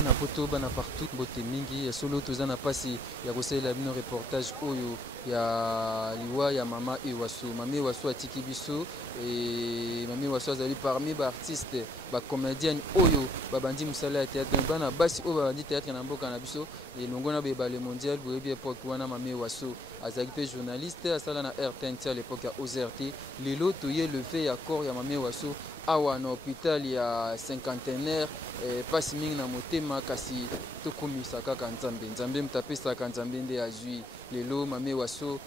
bana poto bana partout bote mingi ya solo tozana pasi ya kosalela bino reportage oyo ya liwa ya mama Ewaso. Mama Ewaso atiki biso et mama Ewaso azali parmi ba artiste ba comédienne oyo babandi musala ya théâtre bana basi oyo babandi théâtre na mboka na biso elongo na bebale mondial boyebi époque wana mama Ewaso azali pe journaliste asala na RTNT à l'époque ya OZRT lelo toye levé ya corps ya mama Ewaso awa na hôpital ya cinquantenaire pasi mingi na motema kasi tokomisa kaka nzambe nzambe mutapesaka nzambe nde azwi lelo mama Ewaso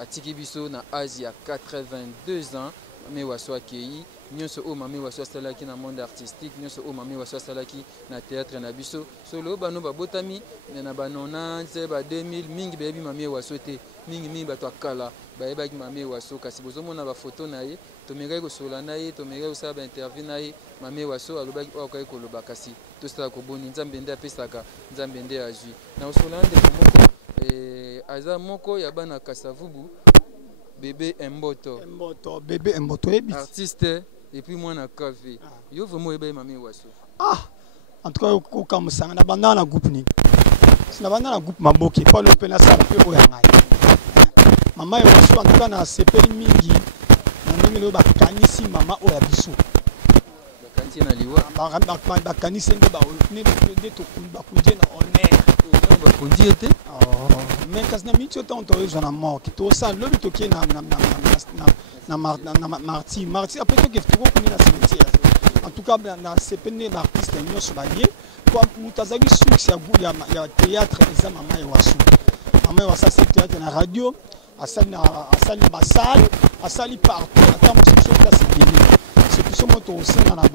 atiki biso na âge ya 82 ans mama Ewaso akei nyonso oyo mama Ewaso asalaki na monde artistique nyonso oyo mama Ewaso asalaki na théâtre na biso solo bano babotami na ba 90 ba 2000 mingi bayebi mama Ewaso te mingi bato akala bayebaki mama Ewaso kasi bozomona bafoto na ye tomekaki kosola na ye tomekaki kosala bainterview na ye mama Ewaso alobaki oyo akaki koloba kasi tosala koboni nzambe nde apesaka nzambe nde azwi na kosola na ndeko moko aza moko ya bana Kasavubu bébé Mboto bébé Mboto artiste et puis moi na café yo vraiment ebe mama Ewaso en tout cas ko kamusanga na banda na groupe ni sina banda na groupe maboke pas le pena sala pe oya ngai mama Ewaso en tout cas na sepeli mingi na ndenge lo bakanisi mama oya biso bakanisi na liwa bakanisi nde ba ne to bakunje na honneur bakundi ete mais kasi na mingi otango toyozwa na mort tosala lobi tokie na marti après toke tokokuni na cimetière en tout cas na sepene baartiste nyonso baye po moto azalaki succès ya théâtre eza mama Ewaso mama Ewaso asali théâtre na radio asali na basale asali partout ata mosusu place ebele c'est pour ça mo tokosenga na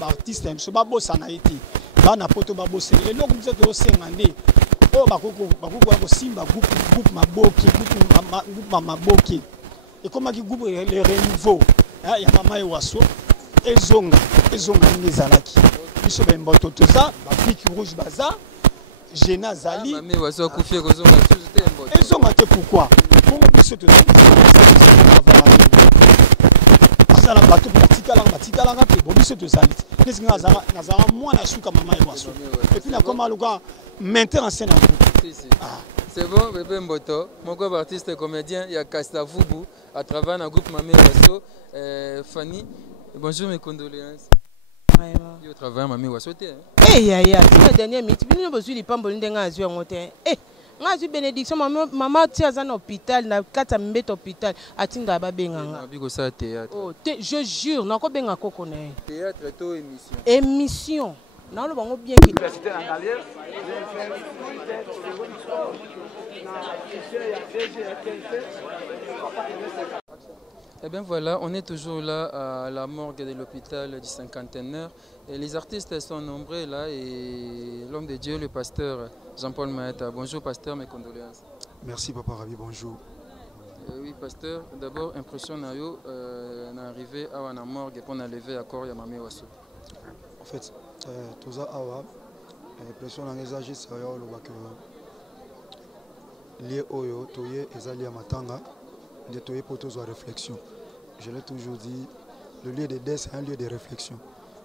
baartiste biso babosana ye te bana poto babosana eloko biso tokosenga nde oyo bakokoya kosimba groupe maboke ekomaki groupe le renouveau ya mama Ewaso ezonga ndenge ezalaki biso bemboto toza babic rouge baza jena azali mama Ewaso akufi kozonga susu te mboto ezonga te pourquoi bongo biso tozala azala bato batikalanga te bo biso tozali te nesi nazala mwana suka mama Ewaso et puis nakoma luka maintenir en scène en groupe. C'est bon, bébé Mboto, mon groupe artiste comédien, il y a Kasavubu, à travers un groupe Mama Ewaso. Fanny, bonjour, mes condoléances. Au travers Mama Ewaso. La dernière minute, je ne suis pas en train de bénédiction, maman tia à l'hôpital, na kata mbet hôpital, atinda ba benganga. Je jure, na ko benga ko connaît. Théâtre to émission. Émission. Non, le bango bien qui. Eh bien voilà, on est toujours là à la morgue de l'hôpital du cinquantenaire. Et les artistes sont nombreux là et l'homme de Dieu, le pasteur Jean-Paul Maeta. Bonjour pasteur, mes condoléances. Merci papa Rabi, bonjour. Oui pasteur, d'abord impression na yo d'arriver à la morgue pour enlever à corps ya mama Ewaso. En fait, tout ça awa impression na ngeza juste ya lo ba que lié oyo toye ezali ya matanga. De toye pour tous réflexion. Je l'ai toujours dit, le lieu de décès c'est un lieu de réflexion.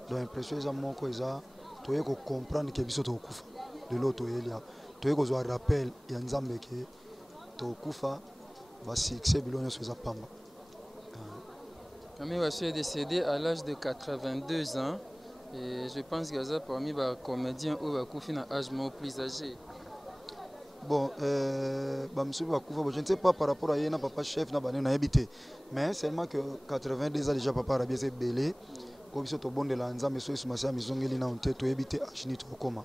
Donc impression est mon ko eza toye ko comprendre que biso to kufa. De l'autre toye là, toye ko zo rappel ya nzambe ke to kufa va succès bilonyo so za pamba. Mama Ewaso est décédé à l'âge de 82 ans et je pense qu'il y a parmi les comédiens ou les kufi na âge plus âgé. Bon, je ne sais pas par rapport à Yéna, papa chef, mais seulement que 82 ans déjà, papa Rabia s'est belé. Comme si tu bon de l'anza, mais soit ma sœur, maison Gelina, on t'a évité âge ni trop coma.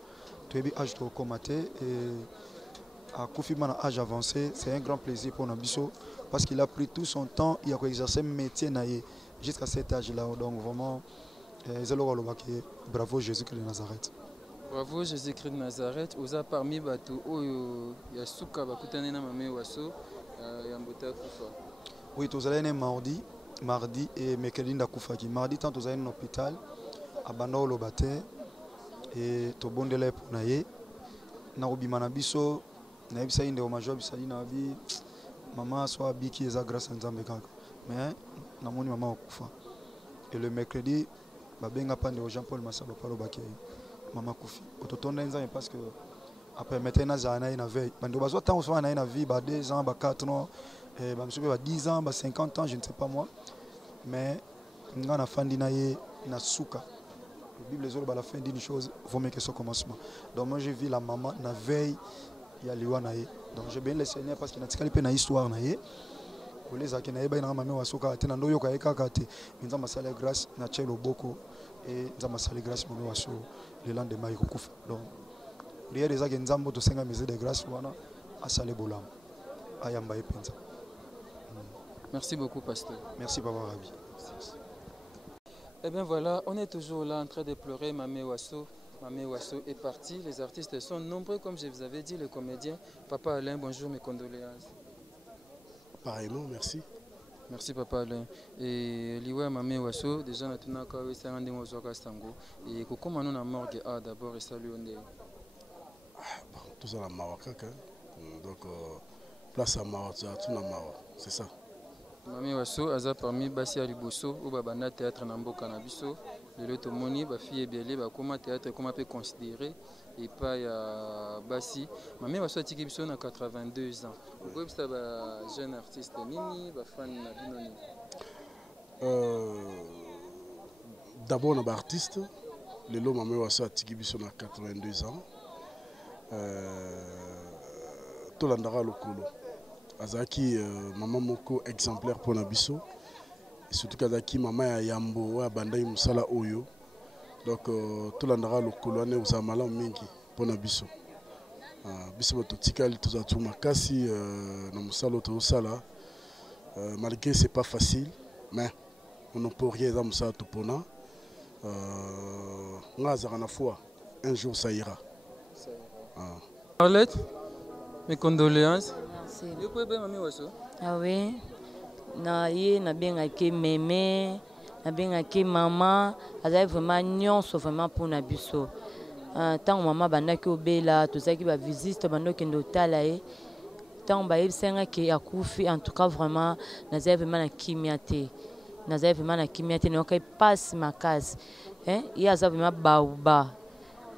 Tu es âge trop comaté et à Koufimana âge avancé, c'est un grand plaisir pour Nabiso parce qu'il a pris tout son temps, il a exercé un métier jusqu'à cet âge-là. Donc vraiment, bravo Jésus-Christ de Nazareth. Bravo Jésus-Christ de Nazareth. Oza parmi bato oyo ya suka bakutane na mama Ewaso ya mbota kufa. Oui, tous allés mardi et mercredi ndakufa ki. Mardi tant tous allés en hôpital à Banda Olobate et to bondele pour naye na obima na biso na bisa inde o major bisali na bi maman soit biki eza grâce à Nzambe kaka. Mais na moni maman okufa. Et le mercredi babenga pande au Jean-Paul Massaba palo bakei. maman Koufi. Autotonda nzambe parce que après maintenant zana na veille. Bando bazo tant soit na vie ba 2 ans, ba 4 ans, ba msupe ba 10 ans, ba 50 ans, je ne sais pas moi. Mais ngana fandi na ye na souka. La Bible est la fin d'une chose, vaut mieux que ce commencement. Donc moi j'ai vu la maman na veille ya liwa na ye. Donc j'ai bien le Seigneur parce qu'il a tikali pe na histoire na ye. Les aki na yeba na mama wa soka tena ndo yoka eka kate. Nza masala grâce na chelo boko et nza masala grâce mama wa so le lendemain ikufa. Donc prière des aki nzambo to senga mise de grâce wana asale bolam. Ayamba epenza. Merci beaucoup pasteur. Merci papa Rabi. Eh bien voilà, on est toujours là en train de pleurer. Mamé Wasso est parti. Les artistes sont nombreux, comme je vous avais dit, les comédiens. Papa Alain, bonjour, mes condoléances. Pareillement, merci. Merci Papa Alain. Et Liwa Mamé Wasso, déjà maintenant, quand vous êtes rendu au Zogastango, et comment on a morgue d'abord et salut on est. Tout ça la Mawakaka. Donc, place à Mawaka, tout la Mawa, c'est ça. Mamé Wasso, aza parmi Basi Aliboso, ou Babana théâtre Nambo Canabiso, le Lotomoni, Bafi et Bielé, comment théâtre, comment peut considérer, et pas ya Basi. Mamé Wasso a Tikibiso na 82 ans. Vous avez un jeune artiste, Nini, fan Nabinoni. D'abord, on a un artiste, le lot Mamé Wasso a Tikibiso na 82 ans. Tout l'andara lokolo. Azaki maman moko exemplaire pour Nabiso et surtout kazaki maman ya Yambo wa bandai musala oyo donc tout l'andara le colonne aux amala mingi pour Nabiso biso totikali tozatu makasi na musala to sala malgré c'est pas facile mais on ne peut rien dans musala to pona ngaza na foi un jour ça ira. Arlette, mes condoléances. Ah oui, na bien que mémé, na bien que maman, elle vraiment nyonso vraiment pour Nabiso. Tant maman banda ki obela, tout ça qui va visite banda ki ndotala tant ba yesenga ki akufi en tout cas vraiment na vraiment na kimiate. Na vraiment na kimiate no kai passe ma case. Il y a vraiment baouba.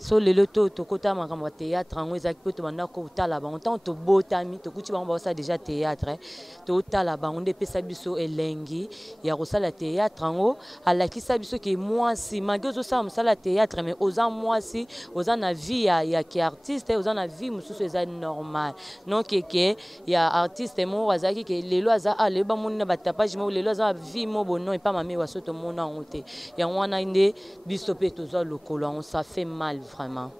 So le loto to kota makamba théâtre ngo ezaki pe to banda ko tala ba on to botami to kuti ba ça déjà théâtre to tala ba on depesa biso elengi ya kosala théâtre ngo alakisa biso ke moi si magezo sa msala théâtre mais oza moi si oza na vie ya ki artiste oza na vie mususu eza normal non ke ya artiste mo wazaki ke lelo aza le ba monna batapage mo lelo aza vie mo bono et pas Mamé Wasso to mona ngote ya wana inde biso pe to zo lokolo on ça fait mal vraiment.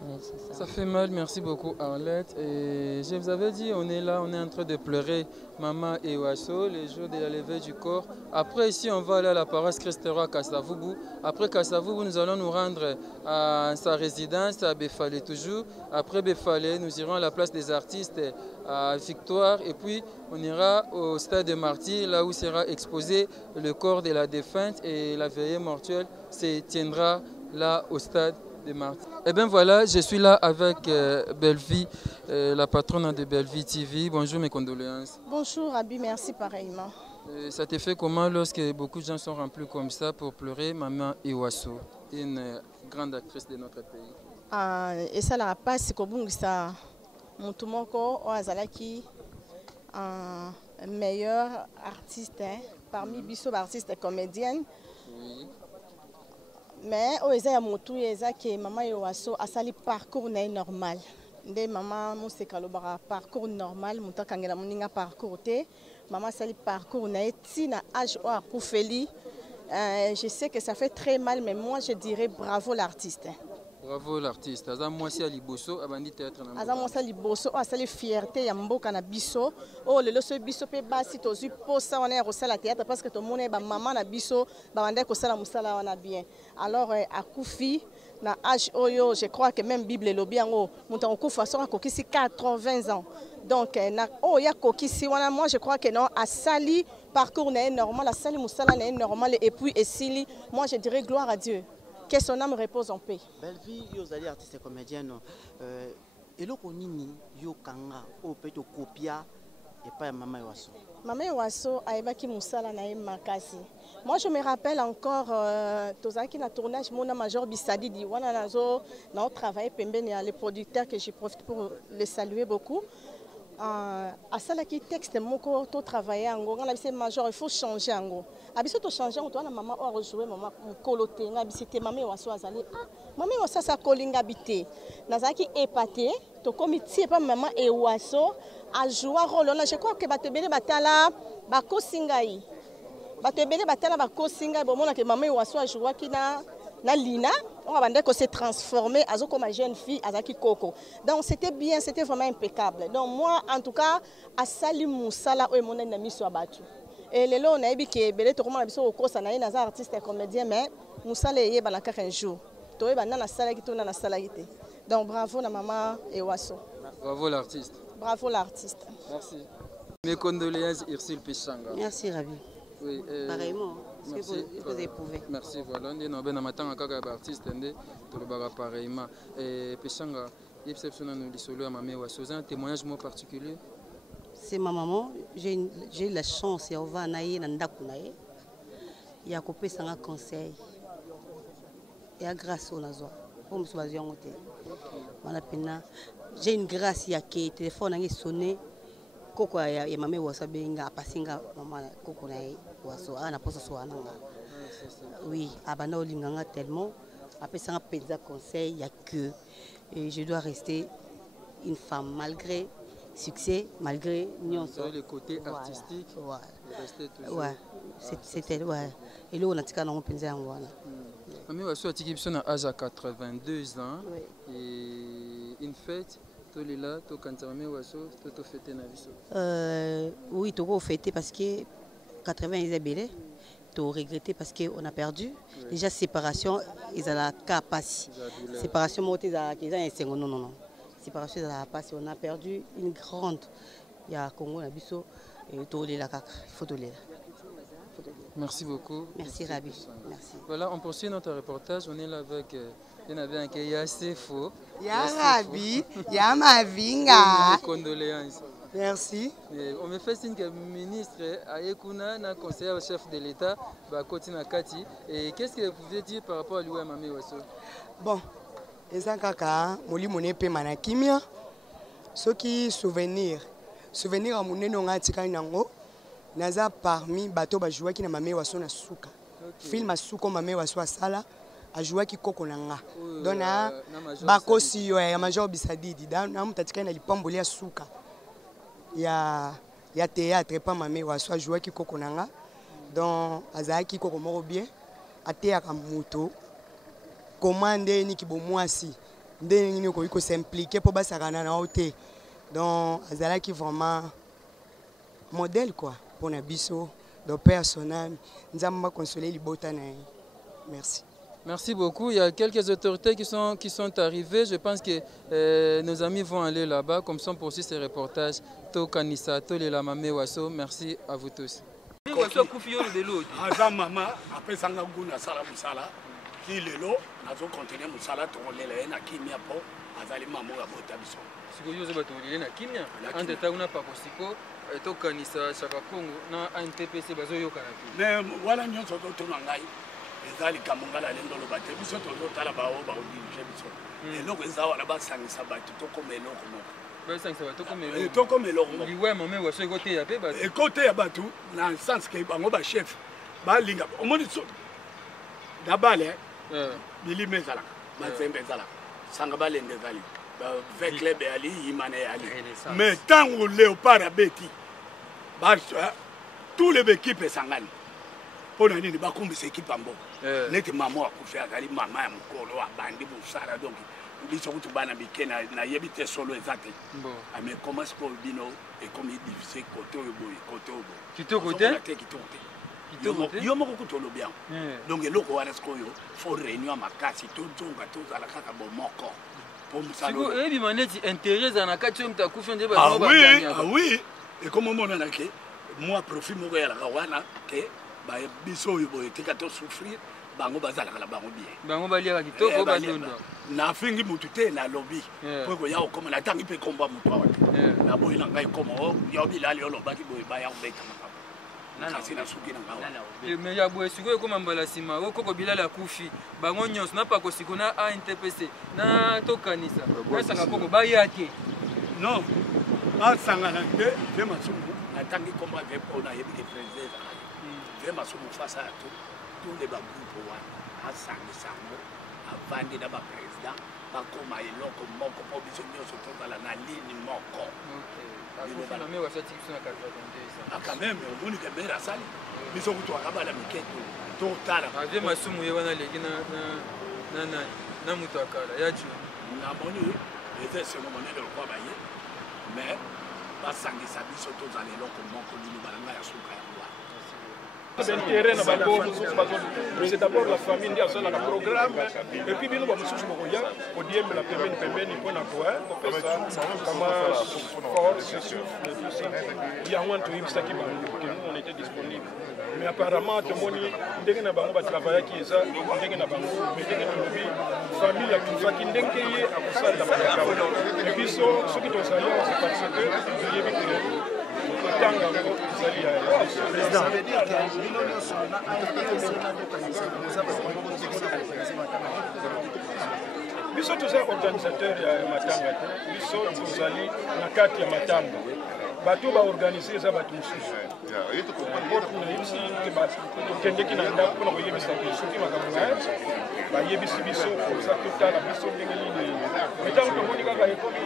Ouais, ça fait mal, merci beaucoup Arlette. Et je vous avais dit, on est là, on est en train de pleurer Maman et Wasso, le jour de la levée du corps. Après ici, on va aller à la paroisse Christ-Roi à Kasavubu. Après Kasavubu, nous allons nous rendre à sa résidence à Befalé toujours. Après Befalé, nous irons à la place des artistes à Victoire. Et puis, on ira au stade de Martyrs, là où sera exposé le corps de la défunte. Et la veillée mortuelle se tiendra là au stade. Et bien voilà, je suis là avec Bellevie, la patronne de Bellevie TV. Bonjour, mes condoléances. Bonjour Abi, merci pareillement. Ça te fait comment lorsque beaucoup de gens sont remplis comme ça pour pleurer Maman Wasso, une grande actrice de notre pays? Et ça n'a pas si ça Moutoumoko Oazalaki, un meilleur artiste parmi Bissot artistes et comédiennes. Oui. Mais oeza motu eza que Maman Wasso a sali parcours normal. Nde maman museka lobara parcours normal, muta kangela muninga parcours te. Maman sali parcours na tina âge o akufeli. Je sais que ça fait très mal mais moi je dirais bravo l'artiste. Bravo l'artiste. Aza mwasi ya liboso abandi théâtre na. Aza mwasi ya liboso o asali fierté ya mboka na biso. Oh lelo so biso pe basi tozu posa wana ya kosala théâtre parce que to mona ba maman na biso ba banda kosala musala wana bien. Alors akufi na âge oyo je crois que même Bible lobi yango muta okufa so akokisi 80 ans. Donc na oh ya kokisi wana moi je crois que non asali parcours na normal asali musala na normal et puis esili moi je dirais gloire à Dieu. Que son âme repose en paix. Bellevie, yo zali artiste comédienne. Eloko nini yo kanga o peut to copia et pas Maman Wasso. Maman Wasso aibaki musala na makasi. Moi je me rappelle encore tozaki na tournage mona Major Bissadidi wana nazo na travailler pembeni ya les producteurs que je profite pour les saluer beaucoup. À ça qui texte moko to travailler ngo ngana bise Major il faut changer ngo. Abiso to changer ngo to na maman o rejouer maman kolote nga bisite Maman Wasso azali Maman Wasso sa kolinga bité. Nazaki épaté to comité pas Maman et Wasso a joué un rôle. Je crois que batebele batala bako singai. Batebele batala bako singai bon mona que Maman Wasso a joué qui na Lina, on va dire que c'est transformé azo comme jeune fille azaki koko. Donc c'était bien, c'était vraiment impeccable. Donc moi en tout cas à sali musala o mon ami so abatu. Et le on a dit que belé to comment biso ko sa na ina artiste et comédien mais musala yé balaka un jour. To yeba na sala ki to na sala ki te. Donc bravo na Maman et Wasso. Bravo l'artiste. Bravo l'artiste. Merci. Mes condoléances Ursule Pechanga. Merci Rabi. Oui, pareillement, merci, ce que vous éprouvez. Merci, voilà. On est dans un matin à Kaka artiste, tout le bar pareillement. Et Pechanga, il y a un témoignage particulier. C'est ma maman. J'ai eu la chance de voir Naïe Nandakunaï. Il y a coupé un conseil. Et grâce au Nazo. Pour me choisir en côté. J'ai une grâce, il y a qui téléphone a sonné. Koko ya Maman Wasso benga pasinga Maman Koko na Wasso ana posa so ananga. Oui, abana olinganga tellement après ça pesa conseil il y a que je dois rester une femme malgré succès, malgré nyonso. Le côté artistique. Rester toujours. Ouais. C'était ouais. Et là on a tika na mpenza yango wana. Maman Wasso atiki biso na âge à 82 ans et une fête. Oui, tu as fêté parce que 80 est belé. Tu as regretté parce qu'on a perdu. Oui. Déjà, séparation, ils ont la capacité. Séparation, non. Séparation, ils ont la capacité. On a perdu une grande. Il y a Congo, il faut te lire. Merci beaucoup. Merci Rabi. Merci. Voilà, on poursuit notre reportage. On est là avec un qui est assez faux. Ya Rabi, ya Mavinga. Condoléances. Merci. On me fait signe que le ministre Ayekuna, na conseiller au chef de l'État, Kotina Kati. Et qu'est-ce que vous pouvez dire par rapport à lui, Maman Wasso? Bon, eza kaka moli moné pe manakimia. Ce qui souvenir à moneno ngatika nango. Naza parmi bato ba jouaki na Maman Wasso na suka. Film a suko Maman Wasso asala a jouaki koko nanga. Dona bakosi yo ya Major Bissadidi na mutatika na lipamboli ya suka. Ya théâtre pas Maman Wasso a jouaki koko nanga. Donc azaki koko moko bien ateyaka moto. Commande ni kibomwasi. Ndenge nini ko s'impliquer pour basakana na ote. Donc azalaki vraiment modèle quoi. Pour Nabiso, de personnel, nous avons consolé les botanins. Merci. Merci beaucoup. Il y a quelques autorités qui sont arrivées. Je pense que nos amis vont aller là-bas. Comme ça, on poursuit ces reportages. Tokanisa, Tolela, Maman Wasso. Merci à vous tous. tokanisa chaka Congo na NTPC bazoyoka na ki mais wala nyonso to tona ngai ezali kamongala lendo lo bate biso to tala bawo ba odirige biso eloko eza wala basangisa bato to komelo komo basangisa bato komelo to komelo komo liwe Maman Wasso ekote ya pe bato ekote ya bato na sens que bango ba chef ba linga omoni so dabale bilime zala mazembe zala sanga balende zali avec les béali imane ali mais tant que léopard a beti tous les équipes sangani pour nani ni bakumbisa équipe ambo neti maman akufa akali mama ya mukolo abandi busara donc biso kutu bana bikena na yebite solo exact mais comment est-ce qu'on bino et comme il divisé côté boy côté yo moko kutolo bien donc eloko wana skoyo faut réunion makasi to zonga to zala kaka bo moko. Ah oui, et comme on a dit, moi, profite de la Rawana, que biso souffrir, bango bazalaka na bango bien bango baliaka kitoko bandondo nafingi mutu te na lobi po ekoya kokoma natangi mpe komba motu awa te naboyi na ngai koma yo bilali olobaki boye baya kobeta makambo kasi nasuki na ngawa me ya boye sikoyo ekoma mbala nsima oyo koko bilali akufi bango nyonso napako siko na ANTPC na tokanisa basanga koko baya te non basangana nde masumu natangi komba ve mpona yebi ke président ezalaki ve masumu face ya tous les bagroupe wana asangisango avandi na baprésident bakoma eloko moko mpo biso nyonso tozala na ligne moko akameme omoni ke mbele asali biso kutu akabala miketo totala ave masumu ye wana leki na moto akala ya ju namoni eza esengo monene lokwa baye mais basangisa biso tozala eloko moko lino balanga ya suka yango wana d'intérêt na bango mosusu c'est d'abord la famille nde asalaka programme et puis bino bamosusu bokoya kodiembela pembeni mpona kopesa kama force souffle tout ça yango wana toyebisaki bango ke nous on était disponible mais apparemment tomoni ndenge na bango batravaillaki eza ndenge na bango mais ndenge tolobi famille akufaki ndenge ye akosalela makambo et biso soki tozali c'est parce que toyebi ke tanga ngo ezali ya biso toza organisateur ya matanga te biso tozali na kati ya matanga bato baorganize eza bato mosusu nayebisi tokendeki na ndako mpona koyebisa soki makambo na ye bayebisi biso koza totala biso ndenge nini metango tomoni kaka ekomi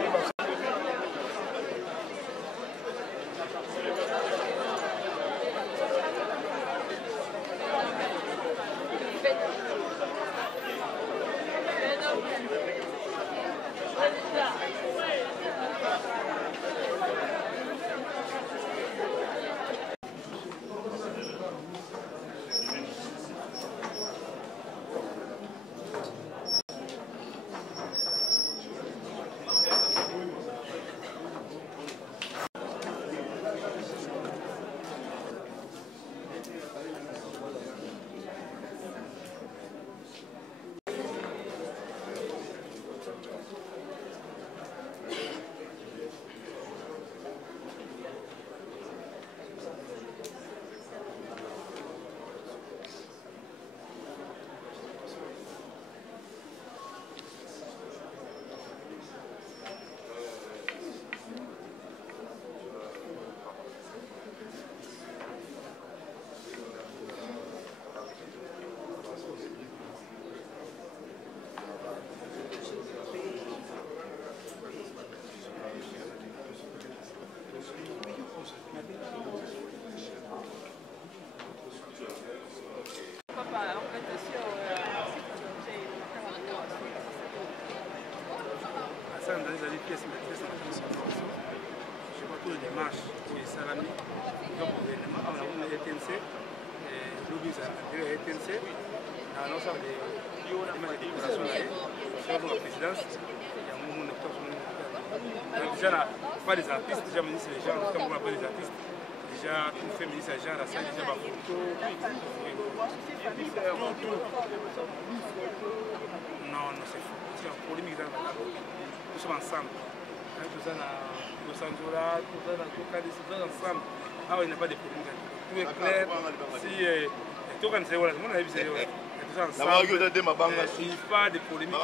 pas des artistes, déjà ministre des gens, quand on appelle les artistes, déjà tout fait ministre des gens, la salle déjà ma photo. Non, non, c'est faux. C'est un polémique dans la nous sommes ensemble. Tout ça dans Los Angeles, tout ça dans Tokyo, tout ça ensemble. Ah oui, il n'y a pas de polémique. Tout est clair. Si tout quand c'est voilà, mon avis c'est tout ça ensemble. Il n'y a pas de polémique.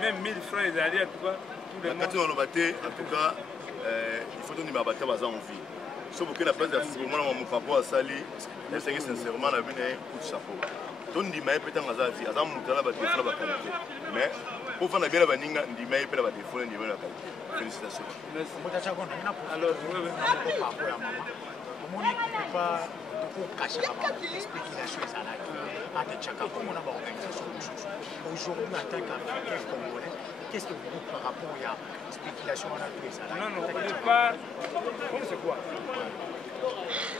Même 1000 francs ils allaient en tout cas. Quand on va en tout cas, il faut donner ma bataille à envie. Sauf que la place d'artiste, pour moi, mon papa a sali, elle s'est sincèrement la vie d'un coup de chapeau. Ton dit mais peut-être dans la vie, à un moment là, il faut la qualité. Mais pour faire la bien la baninga, dit mais peut-être la téléphone, il la qualité. Félicitations. Merci. Alors, on ne peut pas cacher la spéculation à des tchaka comme on a organisation. Aujourd'hui, en tant qu'Africain congolais, qu'est-ce que vous dites par rapport à la spéculation à la presse? Non, non, on n'est pas. C'est quoi?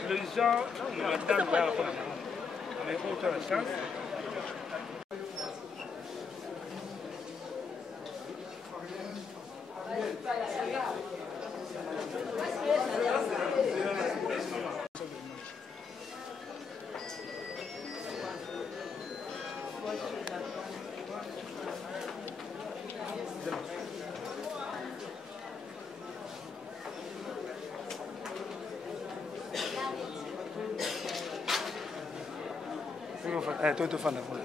Les gens ne m'attendent pas à la fin. Mais autant la chance. toi tu fan d'abord.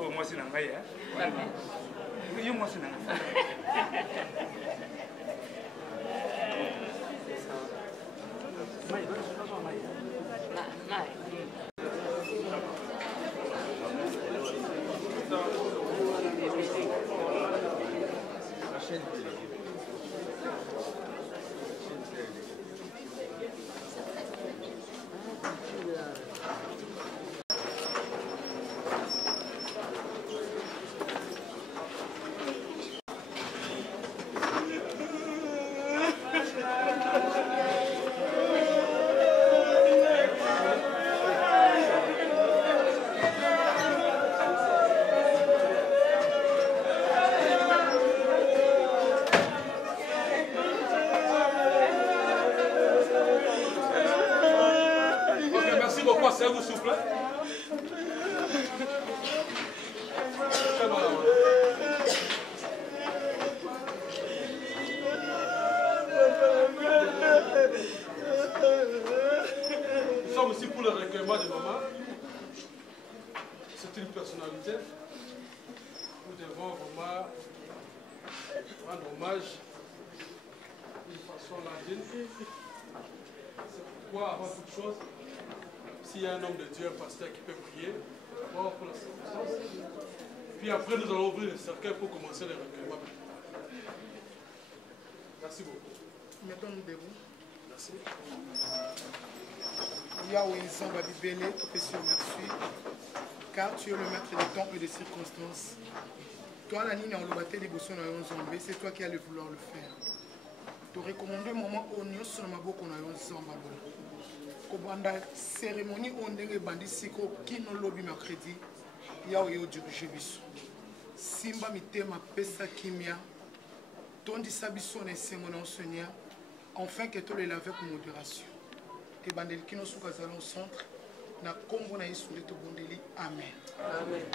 Oh, moi c'est Nangaï, hein? Oui, moi c'est Nangaï. S'il y a un homme de Dieu, un pasteur qui peut prier, d'abord pour la circonstance. Puis après, nous allons ouvrir le cercueil pour commencer les recueillements. Merci beaucoup. Mettons-nous debout. Merci. Yahweh, Nzamba Bibélé, professeur, merci. Car tu es le maître des temps et des circonstances. Toi, la ligne en lobaté des bossons dans Nzambé, c'est toi qui allais vouloir le faire. Tu recommandes un moment où nous sommes à beaucoup dans Nzamba. Kobanda cérémonie ondenge bandi siko kino lobby mercredi yao yo dirige biso simba mitema pesa kimia tondi sabiso na sengo na Seigneur enfin que to le laver avec modération et bandeli kino suka zala au centre na kombo na Yesu to bondeli amen amen.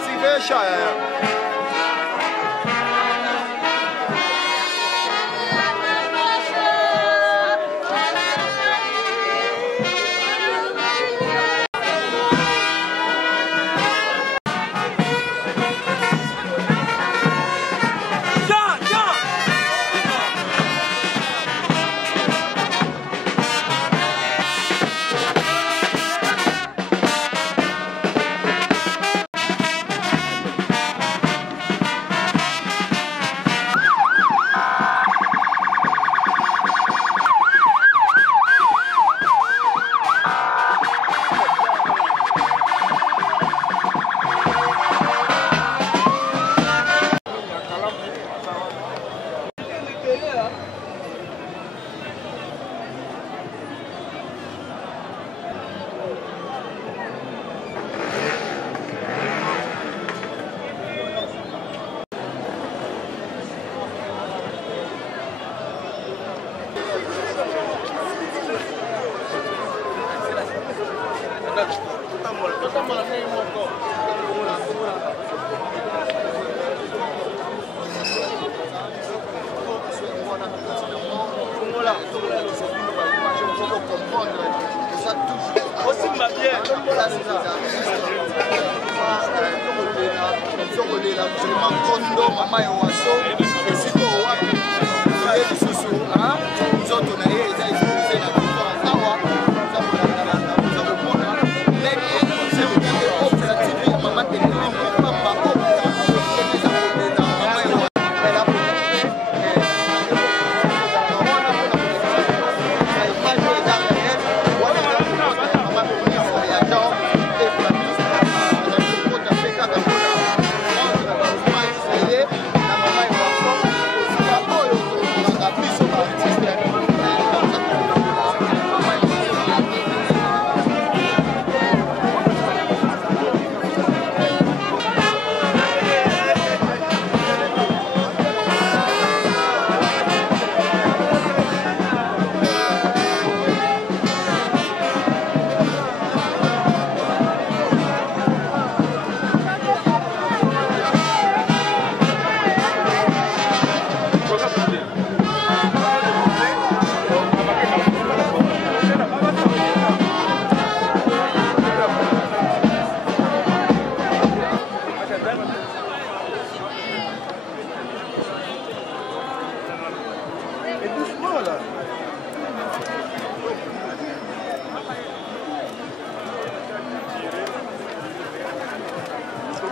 Sivesha.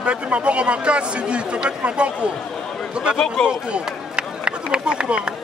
Tobeti maboko makasi di, tobeti maboko. Tobeti maboko. Tobeti maboko ba.